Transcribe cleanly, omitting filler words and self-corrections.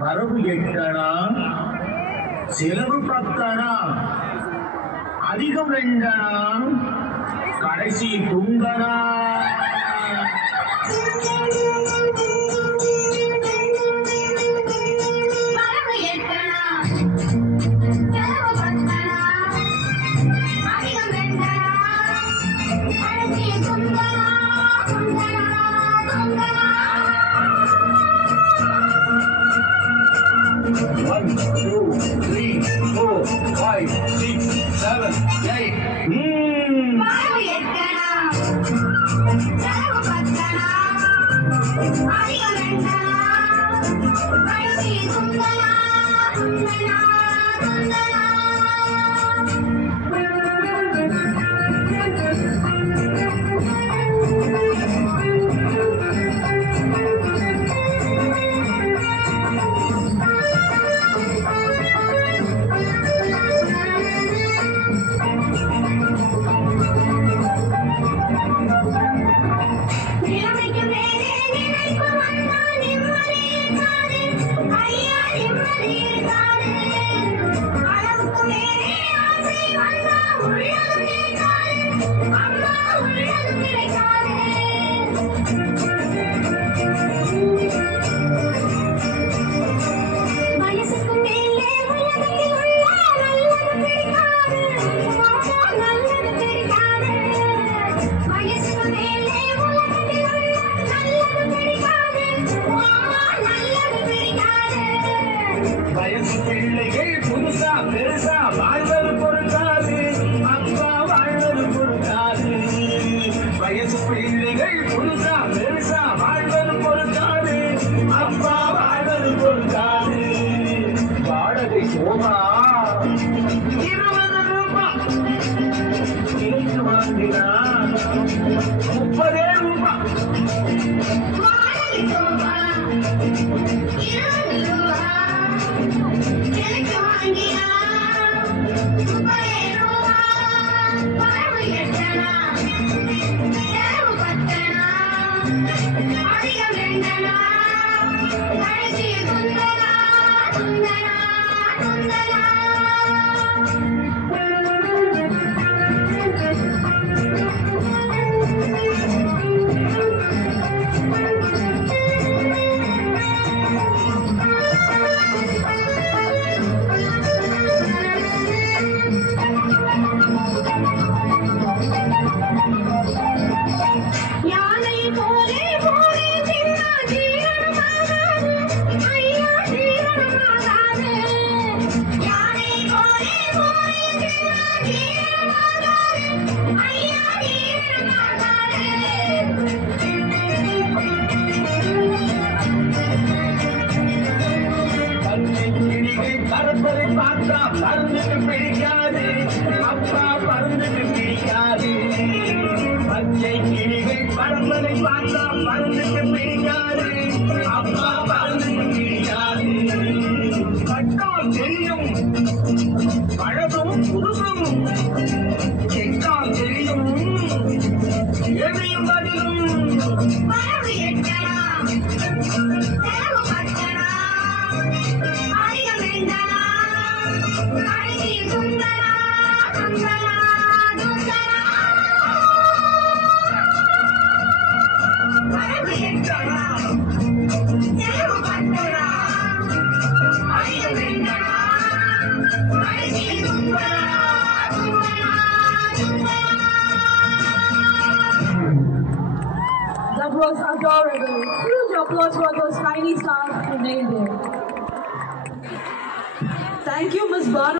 வரவு எட்டனா செலவு பத்தனா அதிகம் ரெண்டனா கடைசி துங்கனா One, two, three, four, five, six, seven, eight. வயசு பிள்ளைகள் புதுசா பெருசா வாழ்வது பொறுக்காது அப்பா வாழ்வது பொறுக்காது வயசு பிள்ளைகள் புதுசா பெருசா வாழ்வது பொறுக்காது அப்பா வாழ்வது பொறுக்காது வாடகை சோமா 20 ரூபாய் இணைத்து வாங்கினா 30 ரூபாய் வாடகை சோமா 20 ரூபாய் பறப்பதை பார்த்தா பறந்துட்டு பிடிக்காது அப்பா பறந்துட்டு பிடிக்காது பச்சை கிளிகள் பறப்பதை பார்த்தா பறந்துட்டு பிடிக்காது அப்பா பறந்துட்டு பிடிக்காது கட்டால் தெரியும் பழகும் புதுசும் கெட்டால் தெரியும் எதையும் பதிலும் That was adorable. Huge applause for those tiny stars who nailed it. Thank you, Ms. Banu.